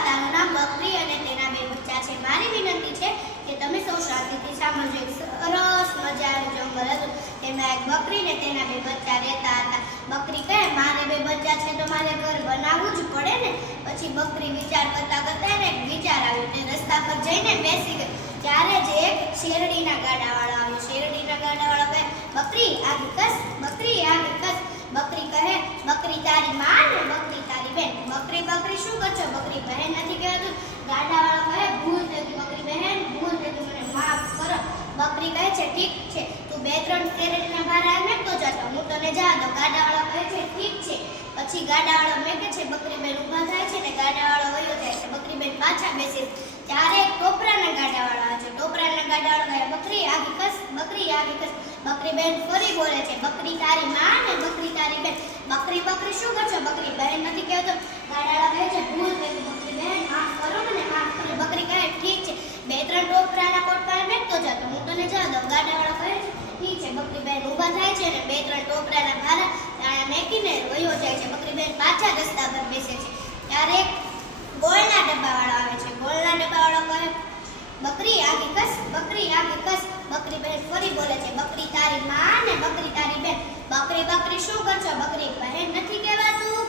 વાર્તાનું નામ બકરી અને તેના બે બચ્ચા છે. મારી વિનંતી છે કે તમે સૌ શાંતિથી સાંભળજો. સરસ મજાનું જંગલ હતું. તેમાં એક બકરી ને તેના બે બચ્ચા રહેતા હતા. બકરી કહે, મારે બે બચ્ચા છે તો મારે ઘર બનાવવું જ પડે ને. પછી બકરી વિચાર કરતા કરતા એને એક વિચાર આવ્યો. તે રસ્તા પર જઈને બેસી ગઈ. ત્યારે જ એક શેરડીના ગાડાવાળો આવ્યો. શેરડીના ગાડાવાળો કહે, બકરી આગે કસ, બકરી આગે કસ. બકરી કહે, બકરી તારી માં ને બકરી તારી બેન. બકરી બકરી શું કરશો? બકરી બહેન નથી કહેવાતું. ગાડાવાળો કહે, ભૂલ થઈ ગઈ બકરી બહેન, ભૂલ થઈ ગઈ, મને માફ કરો. બકરી કહે છે, ઠીક છે, તું બે ત્રણ શેરડીના ભારા મેકતો જતો, હું તને જા દઉં. ગાડાવાળો કહે છે, ઠીક છે. પછી ગાડાવાળો મેકે છે. બકરી બેન ઊભા થાય છે ને ગાડાવાળો વયો જાય છે. બકરી બેન પાછા બેસે. ત્યારે એક ટોપરાના ગાડાવાળો આવે છે. ટોપરાના ગાડાવાળો કહે, બકરી આગે કસ, બકરી આગે કસ. બકરી બેન ફરી બોલે છે, બકરી તારી માં ને બકરી તારી બેન. બકરી બકરી શું કરશો? બકરી બહેન નથી કહેતો. ગાડાવાળો કહે છે, ભૂલ થઈ ગઈ બકરી બહેન, માફ કરો મને, માફ કરો. બકરી કહે, ઠીક છે, બે ત્રણ ટોપરાના કોટકા મેકતો જતો, હું તને જા દઉં. ગાડાવાળો કહે છે, ઠીક છે. બકરી બહેન ઊભા થાય છે ને બે ત્રણ ટોપરાના ભારા મેકીને વયો જાય છે. બકરી બહેન પાછા રસ્તા પર બેસે છે. ત્યારે એક ગોળના ડબ્બાવાળો આવે છે. ગોળના ડબ્બાવાળો કહે, બકરી આગે કસ, બકરી આગે કસ. બકરી બહેન ફરી બોલે છે, બકરી તારી માં ને બકરી તારી બેન. બકરી બકરી શું કરશો? બકરી બહેન નથી કહેવાતું.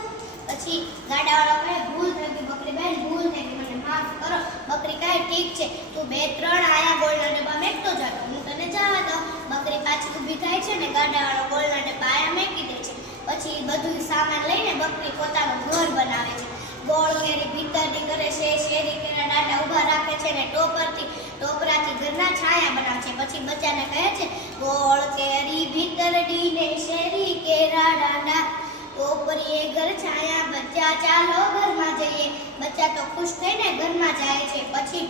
પછી ગાડાવાળો કહે, ભૂલ થઈ ગઈ બકરી બહેન, ભૂલ થઈ ગઈ, મને માફ કરો. બકરી કહે, ઠીક છે, તું બે ત્રણ આયા ગોળના ડબ્બા મેકતો જાતો, હું તને જવા દઉં. બકરી પાછી ઊભી થાય છે ને ગાડાવાળો ગોળના ડબ્બા આયા મેકી દે છે. પછી બધું સામાન લઈને બકરી પોતાનું ઘર બનાવે છે. ગોળ કેરી ભીતરની કરે છે. શેરી કેરા ડાટા ઊભા રાખે છે ને ટોપરાથી ઘરના છાયા બનાવે છે. પછી બચ્ચાને કહે છે, ગોળ કેરી ભીતરડી ને શેરી કેરા ડાટા ટોપરીએ ઘર છાયા, બચ્ચા ચાલો ઘરમાં જઈએ. બચ્ચા તો ખુશ થઈને ઘરમાં જાય છે. પછી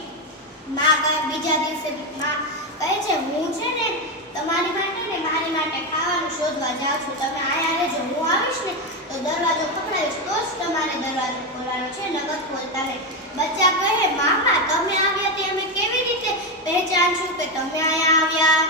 બીજા દિવસે માં કહે છે, હું છે ને તમારી માટે ને મારી માટે ખાવાનું શોધવા જાઉં છું. તમે આયા રહેજો. હું આવીશ ને તો દરવાજો પકડાવીશ તો જ તમારે દરવાજો ખોલવાનો છે, નગર ખોલતા નહીં. બચ્ચા કહે, મામા તમે આવ્યા તે અમે કેવી રીતે પહેચાનશું કે તમે આયા આવ્યા?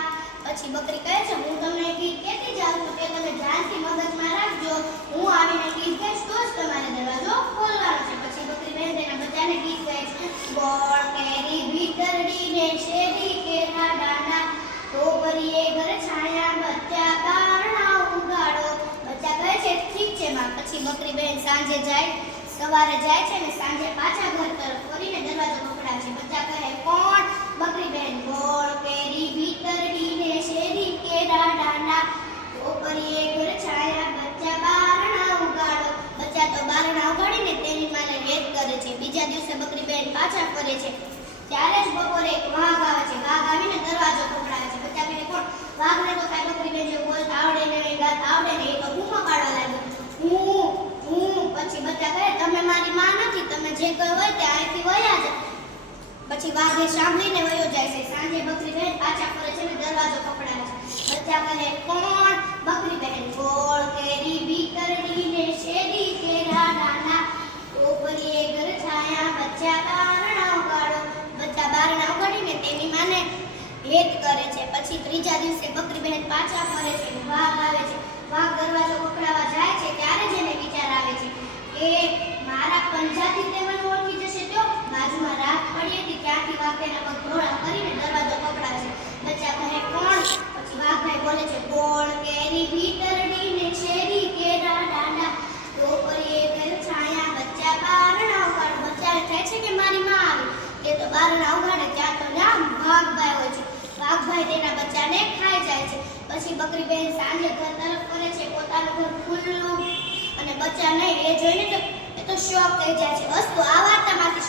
પછી બકરી કહે છે, હું તમને ગીત કહેતી જાઉં છું કે તમે ધ્યાનથી મગજમાં રાખજો. હું આવીને ગીત કહીશ તો જ તમારે દરવાજો ખોલવાનો છે. પછી બકરી બહેન તેના બચ્ચાને ગીત કહે છે, ગોળ કેરી ભીતરડી ને શેરી કેરા ડાંડા ટોપરીએ ઘર છાયા, બચ્ચા બારણા ઉગાડો. બચ્ચા કહે છે, ઠીક છે માં. પછી બકરી બહેન સાંજે જાય, સવારે જાય છે ને સાંજે પાછા ઘર તરફ ફરીને દરવાજો પકડાવે છે. બચ્ચા કહે, કોણ? બકરી બહેન, ગોળ કેરી ભીતરડી ને શેરી કેરા ડાંડા ટોપરીએ ઘર છાયા, બચ્ચા બારણા ઉગાડો. બચ્ચા તો બારણા ઉગાડીને તેની માને રેત કરે છે. બીજા દિવસે બકરી બહેન પાછા ફરે છે. ત્યારે જ બપોરે એક વાઘ આવે છે. વાઘ આવીને દરવાજો પકડાવે છે. બચ્ચા કહે, કોણ? વાઘને તો કાંઈ બકરી બહેન જેવું બોલતા આવડે ને ગાત આવડે ને, એ તો બૂમો પાડવા લાગ્યો, હું. પછી બચ્ચા કહે, તમે મારી માં નથી, તમે જે કહ્યું હોય તે અહીંથી વયા જાઓ. પછી વાઘે સાંભળીને વયો જાય છે. સાંજે બકરી બહેન પાછા ફરે છે ને દરવાજો પકડાવે છે. બચ્ચા કહે, કોણ? બકરી બહેન, ગોળ કેરી ભીતરડી ને શેરી કેરા ડાંડા ટોપરીએ ઘર છાયા, બચ્ચા બારણા ઉગાડો. બચ્ચા બારણા ઉગાડીને તેની માને ભેટ કરે છે. પછી ત્રીજા દિવસે બકરી બહેન પાછા ફરે છે. વાઘ આવે છે. વાઘ દરવાજો પકડાવા જાય છે. ત્યારે જ એને વિચાર આવે છે કે મારા પંજાથી તે મને ઓળખી જશે. તો બાજુમાં રાત પડી હતી, ત્યાંથી વાઘ તેના પગ ધોળા કરીને દરવાજો પકડાવે છે. બચ્ચા કહે, કોણ? પછી વાઘભાઈ બોલે છે, ગોળ કેરી ભીતરડી ને શેરી કેરા ડાંડા ટોપરીએ ઘર છાયા, બચ્ચા બારણા ઉગાડો. બચ્ચાને થાય છે કે મારી માં આવી, તે તો બારણા ઉગાડે. ત્યાં તો નામ વાઘભાઈ હોય છે. વાઘભાઈ તેના બચ્ચાને ખાઈ જાય છે. પછી બકરી બહેન સાંજે ઘર તરફ ફરે છે. પોતાનું ઘર ખુલ્લું અને બચ્ચા નહીં એ જોઈને તો શોક થઈ જાય છે. વસ્તુ આ વાર્તામાંથી